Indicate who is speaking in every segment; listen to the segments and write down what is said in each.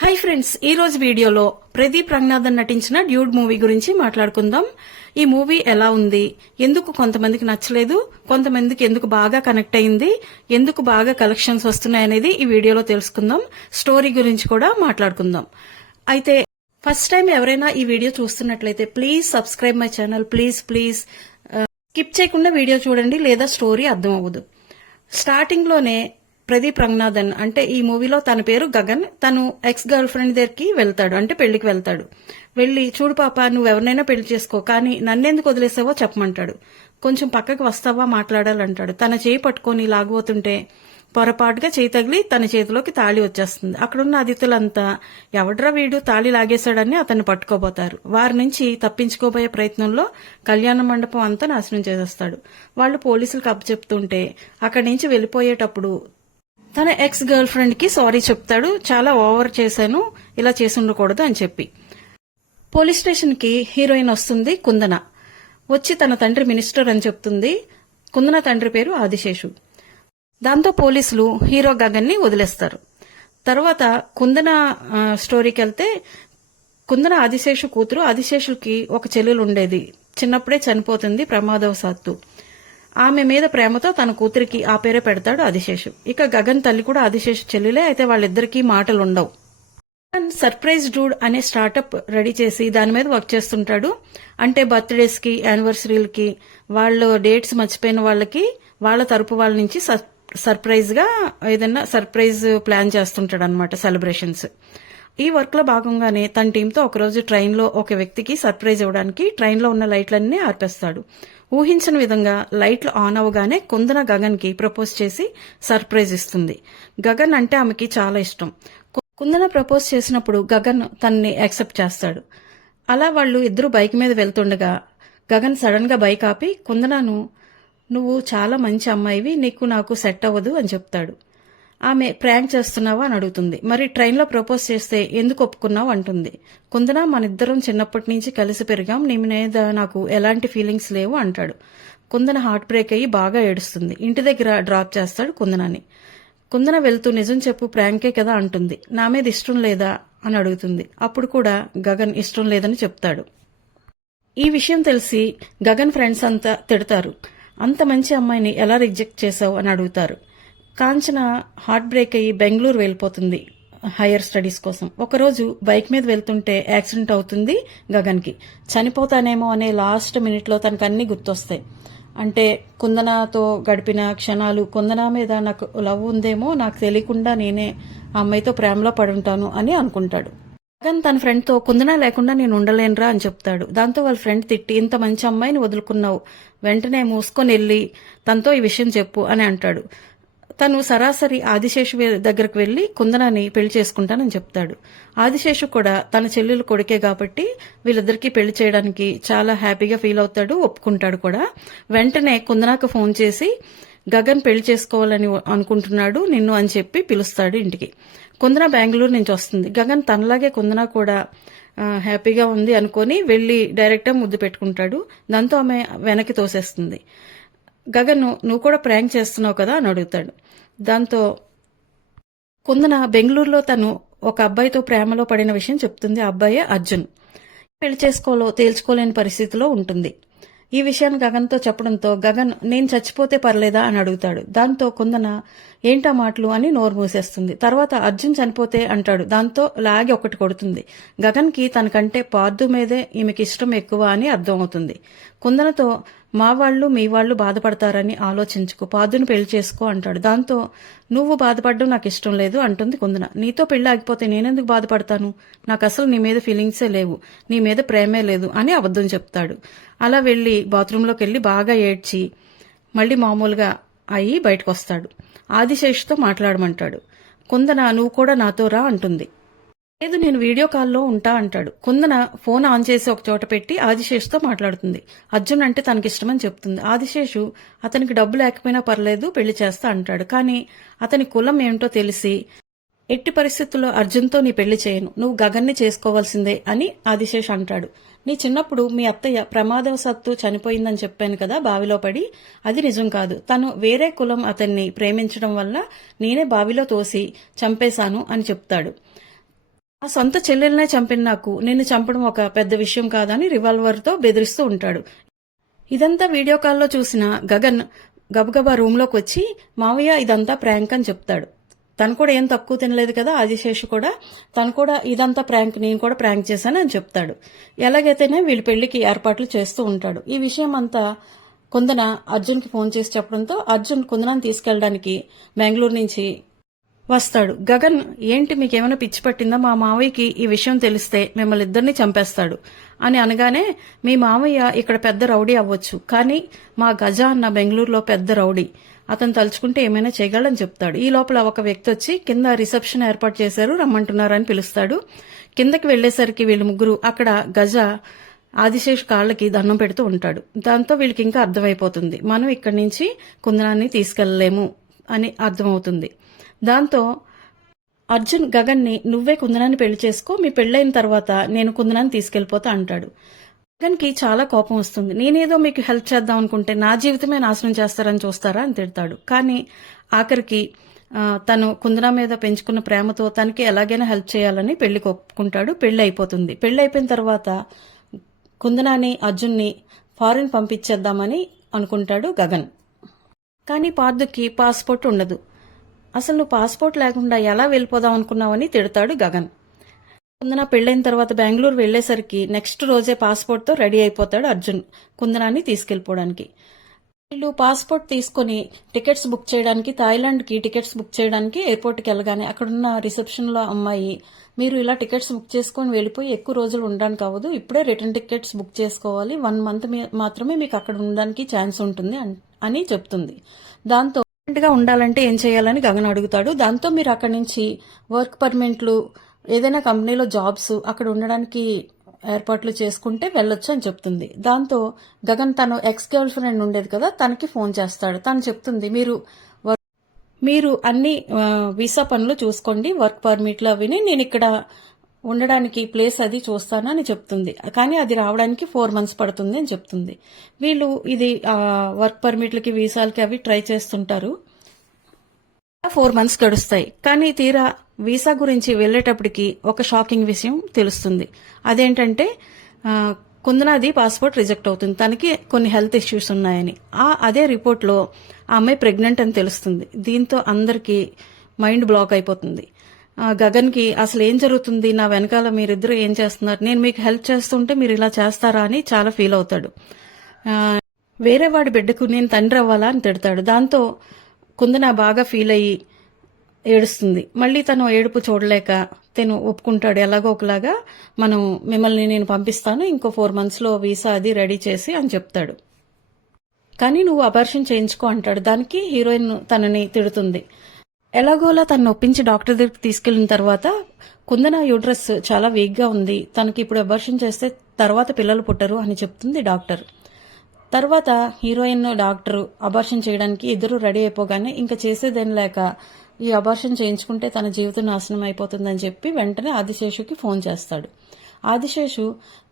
Speaker 1: Hi friends ఈ రోజు వీడియోలో ప్రదీప్ రంగనాథన్ నటించిన డ్యూడ్ మూవీ గురించి మాట్లాడుకుందాం. ఈ మూవీ ఎలా ఉంది? ఎందుకు కొంతమందికి నచ్చలేదు? కొంతమందికి ఎందుకు బాగా కనెక్ట్ అయింది? ఎందుకు బాగా కలెక్షన్స్ వస్తున్నాయి అనేది ఈ వీడియోలో తెలుసుకుందాం. స్టోరీ గురించి కూడా మాట్లాడుకుందాం. అయితే ఫస్ట్ టైం ఎవరైనా ఈ వీడియో చూస్తున్నట్లయితే please subscribe my channel please please skip చేయకుండా వీడియో చూడండి లేదా స్టోరీ అర్థం అవ్వదు స్టార్టింగ్లోనే ప్రదీప్ రంగనాథన్ అంటే ఈ మూవీలో తన పేరు గగన్ తను ఎక్స్ గర్ల్ ఫ్రెండ్ దగ్గరికి వెళ్తాడు అంటే పెళ్ళికి వెళ్తాడు. వెళ్ళి చూడు పాప నువ్వు ఎవరినైనా పెళ్ళి చేసుకో కానీ నన్నెందుకు వదిలేసావో చెప్పమంటాడు. కొంచెం పక్కకు వస్తావా మాట్లాడాలంటాడు. తన చేయి పట్టుకొని లాగబోతుంటే పొరపాటుగా చేయి తగిలి తన చేతిలోకి తాళి వచ్చేస్తుంది. అక్కడున్న అతిథులంతా ఎవడ్రా వీడు? తాళి లాగేశాడని అతన్ని పట్టుకోబోతారు. వారి నుంచి తప్పించుకోబోయే ప్రయత్నంలో కళ్యాణ మండపం అంతా నాశనం చేసేస్తాడు. వాళ్ళు పోలీసులకు అప్పచెప్తుంటే అక్కడి నుంచి వెళ్ళిపోయేటప్పుడు తన ఎక్స్ గర్ల్ ఫ్రెండ్కి సారీ చెప్తాడు చాలా ఓవర్ చేశాను ఇలా చేసి ఉండకూడదు అని చెప్పి. పోలీస్ స్టేషన్కి హీరోయిన్ వస్తుంది కుందన. వచ్చి తన తండ్రి మినిస్టర్ అని చెప్తుంది. కుందన తండ్రి పేరు ఆదిశేషు. దాంతో పోలీసులు హీరో గగన్ని వదిలేస్తారు. తర్వాత కుందన స్టోరీకి వెళ్తే కుందన ఆదిశేషు కూతురు ఆదిశేషుకి ఒక చెల్లెలు ఉండేది. చిన్నప్పుడే చనిపోతుంది ప్రమాదవశాత్తు. ఆమె మీద ప్రేమతో తన కూతురికి ఆ పేరే పెడతాడు ఆదిశేషు. ఇక గగన్ తల్లి కూడా ఆదిశేషు చెల్లెలే అయితే వాళ్ళిద్దరికీ మాటలు ఉండవు గగన్ సర్ప్రైజ్ డూడ్ అనే స్టార్టప్ రెడీ చేసి దాని మీద వర్క్ చేస్తుంటాడు. అంటే బర్త్డేస్కి యానివర్సరీలకి వాళ్ళు డేట్స్ మర్చిపోయిన వాళ్ళకి వాళ్ళ తరపు వాళ్ళ నుంచి సర్- సర్ప్రైజ్గా ఏదైనా సర్ప్రైజ్ ప్లాన్ చేస్తుంటాడు అనమాట సెలబ్రేషన్స్. ఈ వర్క్లో భాగంగానే తన టీంతో ఒకరోజు ట్రైన్లో ఒక వ్యక్తికి సర్ప్రైజ్ ఇవ్వడానికి ట్రైన్లో ఉన్న లైట్లన్నీ ఆర్పేస్తాడు. ఊహించిన విధంగా లైట్లు ఆన్ అవగానే కుందన గగన్కి ప్రపోజ్ చేసి సర్ప్రైజ్ ఇస్తుంది. గగన్ అంటే ఆమెకి చాలా ఇష్టం. కుందన ప్రపోజ్ చేసినప్పుడు గగన్ తనని యాక్సెప్ట్ చేస్తాడు. అలా వాళ్ళు ఇద్దరు బైక్ మీద వెళ్తుండగా గగన్ సడన్గా బైక్ ఆపి కుందనను నువ్వు చాలా మంచి అమ్మాయివి నీకు నాకు సెట్ అవ్వదు అని చెప్తాడు. ఆమె ప్రాంక్ చేస్తున్నావా అని అడుగుతుంది. మరి ట్రైన్లో ప్రపోజ్ చేస్తే ఎందుకు ఒప్పుకున్నావు అంటుంది. కుందన మనిద్దరం చిన్నప్పటి నుంచి కలిసి పెరిగాం. నీ మీద నాకు ఎలాంటి ఫీలింగ్స్ లేవు అంటాడు. కుందన హార్ట్ బ్రేక్ అయ్యి బాగా ఏడుస్తుంది. ఇంటి దగ్గర డ్రాప్ చేస్తాడు కుందనని. కుందన వెళ్తూ నిజం చెప్పు ప్రాంకే కదా అంటుంది. నా మీద ఇష్టం లేదా అని అడుగుతుంది. అప్పుడు కూడా గగన్ ఇష్టం లేదని చెప్తాడు. ఈ విషయం తెలిసి గగన్ ఫ్రెండ్స్ అంతా తిడతారు. అంత మంచి అమ్మాయిని ఎలా రిజెక్ట్ చేశావు అని అడుగుతారు. కాంచన హార్ట్ బ్రేక్ అయ్యి బెంగళూరు వెళ్ళిపోతుంది హైయర్ స్టడీస్ కోసం. ఒకరోజు బైక్ మీద వెళ్తుంటే యాక్సిడెంట్ అవుతుంది గగన్కి. చనిపోతానేమో అనే లాస్ట్ మినిట్లో తనకు అన్నీ గుర్తొస్తాయి. అంటే కుందనాతో గడిపిన క్షణాలు కుందన మీద నాకు లవ్ ఉందేమో నాకు తెలియకుండా నేనే ఆ అమ్మాయితో ప్రేమలో పడుంటాను అని అనుకుంటాడు. గగన్ తన ఫ్రెండ్తో కుందన లేకుండా నేను ఉండలేనురా అని చెప్తాడు. దాంతో వాళ్ళ ఫ్రెండ్ తిట్టి ఇంత మంచి అమ్మాయిని వదులుకున్నావు వెంటనే మూసుకొని వెళ్ళి తనతో ఈ విషయం చెప్పు అని అంటాడు. తను సరాసరి ఆదిశేషు దగ్గరకు వెళ్ళి కుందనాన్ని పెళ్ళి చేసుకుంటానని చెప్తాడు. ఆదిశేషు కూడా తన చెల్లెలు కొడుకే కాబట్టి వీళ్ళిద్దరికీ పెళ్ళి చేయడానికి చాలా హ్యాపీగా ఫీల్ అవుతాడు ఒప్పుకుంటాడు కూడా. వెంటనే కుందనాకు ఫోన్ చేసి గగన్ పెళ్ళి చేసుకోవాలని అనుకుంటున్నాడు నిన్ను అని చెప్పి పిలుస్తాడు ఇంటికి. కుందన బెంగళూరు నుంచి వస్తుంది. గగన్ తనలాగే కుందన కూడా హ్యాపీగా ఉంది అనుకొని వెళ్ళి డైరెక్ట్గా ముద్దు పెట్టుకుంటాడు. దాంతో ఆమె వెనక్కి తోసేస్తుంది. గగన్ నువ్వు కూడా ప్రాంక్ చేస్తున్నావు కదా అని అడుగుతాడు. దాంతో కుందన బెంగళూరులో తను ఒక అబ్బాయితో ప్రేమలో పడిన విషయం చెప్తుంది ఆ అబ్బాయే అర్జున్. పెళ్ళి చేసుకోలో తేల్చుకోలేని పరిస్థితిలో ఉంటుంది. ఈ విషయాన్ని గగన్తో చెప్పడంతో గగన్ నేను చచ్చిపోతే పర్లేదా అని అడుగుతాడు. దాంతో కుందన ఏంటా మాటలు అని నోరు మూసేస్తుంది. తర్వాత అర్జున్ చనిపోతే అంటాడు. దాంతో లాగి ఒకటి కొడుతుంది. గగన్కి తనకంటే పార్దు మీదే ఈమెకి ఇష్టం ఎక్కువ అని అర్థమవుతుంది. కుందనతో మా వాళ్ళు మీ వాళ్ళు బాధపడతారని ఆలోచించుకో పాదును పెళ్ళి చేసుకో అంటాడు. దాంతో నువ్వు బాధపడడం నాకు ఇష్టం లేదు అంటుంది కుందన. నీతో పెళ్ళి ఆగిపోతే నేనెందుకు బాధపడతాను? నాకు అసలు నీ మీద ఫీలింగ్సే లేవు. నీ మీద ప్రేమే లేదు అని అబద్ధం చెప్తాడు. అలా వెళ్ళి బాత్రూంలోకి వెళ్ళి బాగా ఏడ్చి మళ్ళీ మామూలుగా అయ్యి బయటకు వస్తాడు ఆదిశేషుతో మాట్లాడమంటాడు. కుందన నువ్వు కూడా నాతో రా అంటుంది. లేదు నేను వీడియో కాల్లో ఉంటా అంటాడు. కుందన ఫోన్ ఆన్ చేసి ఒక చోట పెట్టి ఆదిశేషుతో మాట్లాడుతుంది. అర్జున్ అంటే తనకిష్టమని చెప్తుంది. ఆదిశేషు అతనికి డబ్బు లేకపోయినా పర్లేదు పెళ్ళి చేస్తా అంటాడు. కానీ అతని కులం ఏమిటో తెలిసి ఎట్టి పరిస్థితుల్లో అర్జున్తో నీ పెళ్ళి చేయను. నువ్వు గగన్ని చేసుకోవాల్సిందే అని ఆదిశేష్ అంటాడు. నీ చిన్నప్పుడు మీ అత్తయ్య ప్రమాదవశాత్తు చనిపోయిందని చెప్పాను కదా బావిలో పడి? అది నిజం కాదు. తను వేరే కులం అతన్ని ప్రేమించడం వల్ల నేనే బావిలో తోసి చంపేశాను అని చెప్తాడు. ఆ సొంత చెల్లెలనే చంపిన నాకు నిన్ను చంపడం ఒక పెద్ద విషయం కాదని రివాల్వర్తో బెదిరిస్తూ ఉంటాడు. ఇదంతా వీడియో కాల్లో చూసిన గగన్ గబగబా రూమ్లోకి వచ్చి మావయ్య ఇదంతా ప్రాంక్ అని చెప్తాడు. తను కూడా ఏం తక్కువ తినలేదు కదా ఆదిశేషు కూడా. తను కూడా ఇదంతా ప్రాంక్ నేను కూడా ప్రాంక్ చేశాను అని చెప్తాడు. ఎలాగైతేనే వీళ్ళ పెళ్ళికి ఏర్పాట్లు చేస్తూ ఉంటాడు. ఈ విషయం అంతా కుందన అర్జున్కి ఫోన్ చేసి చెప్పడంతో అర్జున్ కుందనాన్ని తీసుకెళ్ళడానికి బెంగళూరు నుంచి వస్తాడు. గగన్ ఏంటి మీకేమైనా పిచ్చి పట్టిందా? మా మావయ్యకి ఈ విషయం తెలిస్తే మిమ్మల్ని ఇద్దరిని చంపేస్తాడు. అని అనగానే మీ మావయ్య ఇక్కడ పెద్ద రౌడీ అవ్వచ్చు. కానీ మా గజ అన్న బెంగళూరులో పెద్ద రౌడీ. అతను తలుచుకుంటే ఏమైనా చేయగలని చెప్తాడు. ఈ లోపల ఒక వ్యక్తి వచ్చి కింద రిసెప్షన్ ఏర్పాటు చేశారు. రమ్మంటున్నారని పిలుస్తాడు. కిందకి వెళ్ళేసరికి వీళ్ళు ముగ్గురు అక్కడ గజ ఆదిశేష్ కాళ్ళకి దండం పెడుతూ ఉంటాడు. దాంతో వీళ్ళకి ఇంకా అర్థమైపోతుంది. మనం ఇక్కడి నుంచి కుందనాన్ని తీసుకెళ్ళలేము అని అర్థమవుతుంది. దాంతో అర్జున్ గగన్ని నువ్వే కుందనాన్ని పెళ్ళి చేసుకో మీ పెళ్ళైన తర్వాత నేను కుందనాన్ని తీసుకెళ్ళిపోతా అంటాడు. గగన్కి చాలా కోపం వస్తుంది. నేనేదో మీకు హెల్ప్ చేద్దాం అనుకుంటే నా జీవితమే నాశనం చేస్తారని చూస్తారా? అని తిడతాడు. కానీ ఆఖరికి తను కుందన మీద పెంచుకున్న ప్రేమతో తనకి ఎలాగైనా హెల్ప్ చేయాలని పెళ్ళి ఒప్పుకుంటాడు పెళ్ళి అయిపోతుంది. పెళ్ళి అయిపోయిన తర్వాత కుందనాని అర్జున్ని ఫారిన్ పంపించేద్దామని అనుకుంటాడు గగన్. కానీ పార్థుకి పాస్పోర్ట్ ఉండదు. అసలు నువ్వు పాస్పోర్ట్ లేకుండా ఎలా వెళ్ళిపోదాం అనుకున్నావని తిడతాడు గగన్. కుందన పెళ్ళైన తర్వాత బెంగళూరు వెళ్ళేసరికి నెక్స్ట్ రోజే పాస్పోర్ట్తో రెడీ అయిపోతాడు అర్జున్ కుందనాన్ని తీసుకెళ్ళిపోవడానికి వీళ్ళు పాస్పోర్ట్ తీసుకొని టికెట్స్ బుక్ చేయడానికి థాయిలాండ్కి టికెట్స్ బుక్ చేయడానికి ఎయిర్పోర్ట్కి వెళ్ళగానే అక్కడున్న రిసెప్షన్లో అమ్మాయి మీరు ఇలా టికెట్స్ బుక్ చేసుకొని వెళ్ళిపోయి ఎక్కువ రోజులు ఉండడానికి అవ్వదు ఇప్పుడే రిటర్న్ టికెట్స్ బుక్ చేసుకోవాలి వన్ మంత్ మాత్రమే మీకు అక్కడ ఉండడానికి ఛాన్స్ ఉంటుంది అని చెప్తుంది. దాంతో గా ఉండాలంటే ఏం చేయాలని గగన్ అడుగుతాడు. దాంతో మీరు అక్కడి నుంచి వర్క్ పర్మిట్లు ఏదైనా కంపెనీలో జాబ్స్ అక్కడ ఉండడానికి ఏర్పాట్లు చేసుకుంటే వెళ్ళొచ్చు అని చెప్తుంది. దాంతో గగన్ తను ఎక్స్ గర్ల్ ఫ్రెండ్ ఉండేది కదా తనకి ఫోన్ చేస్తాడు. తను చెప్తుంది మీరు మీరు అన్ని వీసా పనులు చూసుకోండి వర్క్ పర్మిట్లు అవిని నేను ఇక్కడ ఉండడానికి ప్లేస్ అది చూస్తానని అని చెప్తుంది. కానీ అది రావడానికి ఫోర్ మంత్స్ పడుతుంది అని చెప్తుంది. వీళ్ళు ఇది వర్క్ పర్మిట్లకి వీసాలకి అవి ట్రై చేస్తుంటారు. ఫోర్ మంత్స్ గడుస్తాయి. కానీ తీరా వీసా గురించి వెళ్ళేటప్పటికి ఒక షాకింగ్ విషయం తెలుస్తుంది. అదేంటంటే కుందనాది పాస్పోర్ట్ రిజెక్ట్ అవుతుంది. తనకి కొన్ని హెల్త్ ఇష్యూస్ ఉన్నాయని. ఆ అదే రిపోర్ట్లో ఆ అమ్మాయి ప్రెగ్నెంట్ అని తెలుస్తుంది. దీంతో అందరికీ మైండ్ బ్లాక్ అయిపోతుంది. గగన్కి అసలు ఏం జరుగుతుంది? నా వెనకాల మీరిద్దరూ ఏం చేస్తున్నారు? నేను మీకు హెల్ప్ చేస్తుంటే మీరు ఇలా చేస్తారా అని చాలా ఫీల్ అవుతాడు. వేరే వాడి బిడ్డకు నేను తండ్రి అవ్వాలా అని తిడతాడు. దాంతో కుందన బాగా ఫీల్ అయ్యి ఏడుస్తుంది. మళ్ళీ తను ఏడుపు చూడలేక తను ఒప్పుకుంటాడు. ఎలాగో ఒకలాగా మనం మిమ్మల్ని నేను పంపిస్తాను ఇంకో ఫోర్ మంత్స్లో వీసా అది రెడీ చేసి అని చెప్తాడు. కానీ నువ్వు అబార్షన్ చేయించుకో అంటాడు. దానికి హీరోయిన్ తనని తిడుతుంది. ఎలాగోలా తను ఒప్పించి డాక్టర్ దగ్గరికి తీసుకెళ్ళిన తర్వాత కుందన యూడ్రస్ చాలా వీక్గా ఉంది. తనకి ఇప్పుడు అబార్షన్ చేస్తే తర్వాత పిల్లలు పుట్టరు అని చెప్తుంది డాక్టర్. తర్వాత హీరోయిన్ డాక్టర్ అబార్షన్ చేయడానికి ఇద్దరు రెడీ అయిపోగానే ఇంకా చేసేదేం లేక ఈ అబార్షన్ చేయించుకుంటే తన జీవితం నాశనం అయిపోతుందని చెప్పి వెంటనే ఆదిశేషుకి ఫోన్ చేస్తాడు. ఆదిశేషు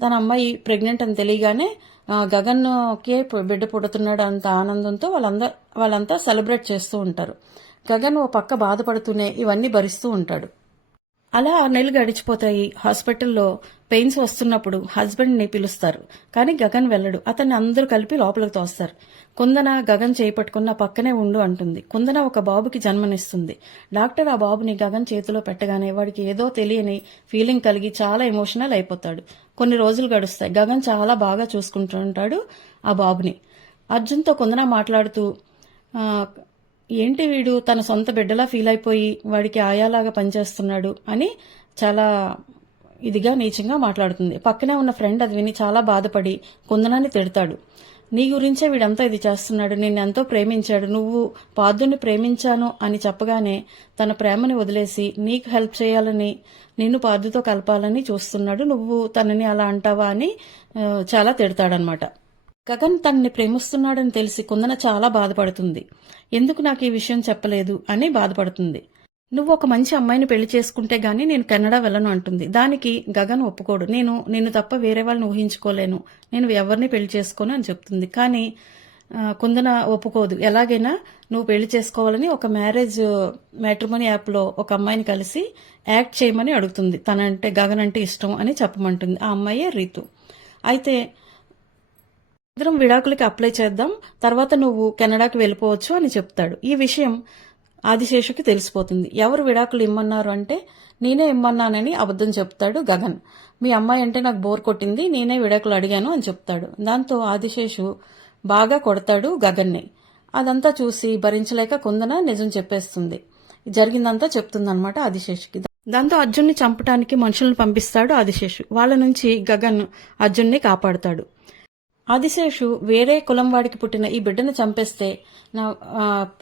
Speaker 1: తన అమ్మాయి ప్రెగ్నెంట్ అని తెలియగానే గగన్కే బిడ్డ పుడుతున్నాడు అంత ఆనందంతో వాళ్ళందరూ వాళ్ళంతా సెలబ్రేట్ చేస్తూ ఉంటారు. గగన్ ఓ పక్క బాధపడుతూనే ఇవన్నీ భరిస్తూ ఉంటాడు. అలా ఆరు నెలలు గడిచిపోతాయి. హాస్పిటల్లో పెయిన్స్ వస్తున్నప్పుడు హస్బెండ్ని పిలుస్తారు. కానీ గగన్ వెళ్ళడు. అతన్ని అందరూ కలిపి లోపలికి తోస్తారు. కుందన గగన్ చేయి పట్టుకున్న పక్కనే ఉండు అంటుంది. కుందన ఒక బాబుకి జన్మనిస్తుంది. డాక్టర్ ఆ బాబుని గగన్ చేతిలో పెట్టగానే వాడికి ఏదో తెలియని ఫీలింగ్ కలిగి చాలా ఎమోషనల్ అయిపోతాడు. కొన్ని రోజులు గడుస్తాయి. గగన్ చాలా బాగా చూసుకుంటుంటాడు ఆ బాబుని. అర్జున్తో కుందన మాట్లాడుతూ ఏంటి వీడు తన సొంత బిడ్డలా ఫీల్ అయిపోయి వాడికి ఆయాలాగా పనిచేస్తున్నాడు అని చాలా ఇదిగా నీచంగా మాట్లాడుతుంది. పక్కనే ఉన్న ఫ్రెండ్ అది విని చాలా బాధపడి కుందనాన్ని తిడతాడు. నీ గురించే వీడంతా ఇది చేస్తున్నాడు. నిన్నెంతో ప్రేమించాడు. నువ్వు పార్థుని ప్రేమించాను అని చెప్పగానే తన ప్రేమని వదిలేసి నీకు హెల్ప్ చేయాలని నిన్ను పార్థుతో కలపాలని చూస్తున్నాడు. నువ్వు తనని అలా అంటావా అని చాలా తిడతాడనమాట. గగన్ తనని ప్రేమిస్తున్నాడని తెలిసి కుందన చాలా బాధపడుతుంది. ఎందుకు నాకు ఈ విషయం చెప్పలేదు అని బాధపడుతుంది. నువ్వు ఒక మంచి అమ్మాయిని పెళ్ళి చేసుకుంటే గానీ నేను కెనడా వెళ్ళను అంటుంది. దానికి గగన్ ఒప్పుకోడు. నేను నిన్ను తప్ప వేరే వాళ్ళని ఊహించుకోలేను. నేను ఎవరిని పెళ్ళి చేసుకోను అని చెప్తుంది. కానీ కుందన ఒప్పుకోదు. ఎలాగైనా నువ్వు పెళ్ళి చేసుకోవాలని ఒక మ్యారేజ్ మ్యాట్రిమోని యాప్లో ఒక అమ్మాయిని కలిసి యాక్ట్ చేయమని అడుగుతుంది. తనంటే గగన్ అంటే ఇష్టం అని చెప్పమంటుంది. ఆ అమ్మాయే రీతు. అయితే ఇద్దరం విడాకులకి అప్లై చేద్దాం తర్వాత నువ్వు కెనడాకి వెళ్ళిపోవచ్చు అని చెప్తాడు. ఈ విషయం ఆదిశేషుకి తెలిసిపోతుంది. ఎవరు విడాకులు ఇమ్మన్నారు అంటే నేనే ఇమ్మన్నానని అబద్ధం చెప్తాడు గగన్. మీ అమ్మాయి అంటే నాకు బోర్ కొట్టింది నేనే విడాకులు అడిగాను అని చెప్తాడు. దాంతో ఆదిశేషు బాగా కొడతాడు గగన్ని. అదంతా చూసి భరించలేక కుందన నిజం చెప్పేస్తుంది. జరిగిందంతా చెప్తుందనమాట ఆదిశేషుకి. దాంతో అర్జున్ని చంపడానికి మనుషులను పంపిస్తాడు ఆదిశేషు. వాళ్ళ నుంచి గగన్ అర్జున్ని కాపాడుతాడు. ఆదిశేషు వేరే కులం వాడికి పుట్టిన ఈ బిడ్డను చంపేస్తే నా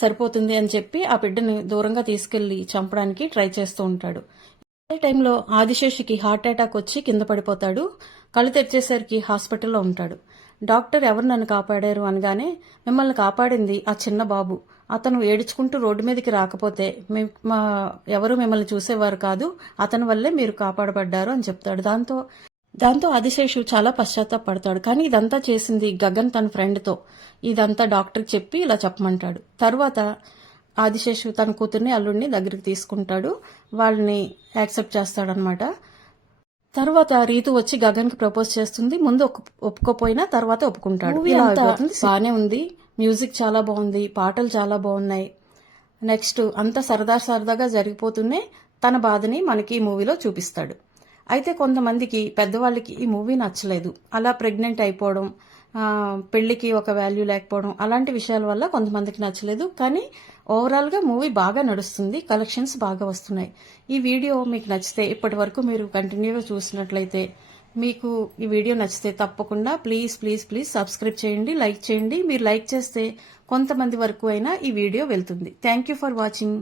Speaker 1: సరిపోతుంది అని చెప్పి ఆ బిడ్డను దూరంగా తీసుకెళ్ళి చంపడానికి ట్రై చేస్తూ ఉంటాడు. అదే టైంలో ఆదిశేషుకి హార్ట్ అటాక్ వచ్చి కింద పడిపోతాడు. కళ్ళు తెరిచేసరికి హాస్పిటల్లో ఉంటాడు. డాక్టర్ ఎవరు నన్ను కాపాడారు అనగానే మిమ్మల్ని కాపాడింది ఆ చిన్న బాబు. అతను ఏడుచుకుంటూ రోడ్డు మీదకి రాకపోతే మా ఎవరు మిమ్మల్ని చూసేవారు కాదు. అతని వల్లే మీరు కాపాడబడ్డారు అని చెప్తాడు. దాంతో దాంతో ఆదిశేషు చాలా పశ్చాత్తాపడతాడు కానీ ఇదంతా చేసింది గగన్ తన ఫ్రెండ్తో. ఇదంతా డాక్టర్కి చెప్పి ఇలా చెప్పమంటాడు. తర్వాత ఆదిశేషు తన కూతుర్ని అల్లుడిని దగ్గరికి తీసుకుంటాడు. వాళ్ళని యాక్సెప్ట్ చేస్తాడనమాట తర్వాత రీతు వచ్చి గగన్కి ప్రపోజ్ చేస్తుంది. ముందు ఒప్పు- ఒప్పుకోపోయినా తర్వాత ఒప్పుకుంటాడు. బానే ఉంది. మ్యూజిక్ చాలా బాగుంది. పాటలు చాలా బాగున్నాయి. నెక్స్ట్ అంతా సరదా సరదాగా జరిగిపోతూనే తన బాధని మనకి ఈ మూవీలో చూపిస్తాడు. అయితే కొంతమందికి పెద్దవాళ్ళకి ఈ మూవీ నచ్చలేదు. అలా ప్రెగ్నెంట్ అయిపోవడం పెళ్ళికి ఒక వాల్యూ లేకపోవడం అలాంటి విషయాల వల్ల కొంతమందికి నచ్చలేదు. కానీ ఓవరాల్గా మూవీ బాగా నడుస్తుంది కలెక్షన్స్ బాగా వస్తున్నాయి. ఈ వీడియో మీకు నచ్చితే ఇప్పటి వరకు మీరు కంటిన్యూగా చూసినట్లయితే మీకు ఈ వీడియో నచ్చితే తప్పకుండా ప్లీజ్ ప్లీజ్ ప్లీజ్ సబ్స్క్రైబ్ చేయండి లైక్ చేయండి. మీరు లైక్ చేస్తే కొంతమంది వరకు అయినా ఈ వీడియో వెళ్తుంది. Thank you for watching.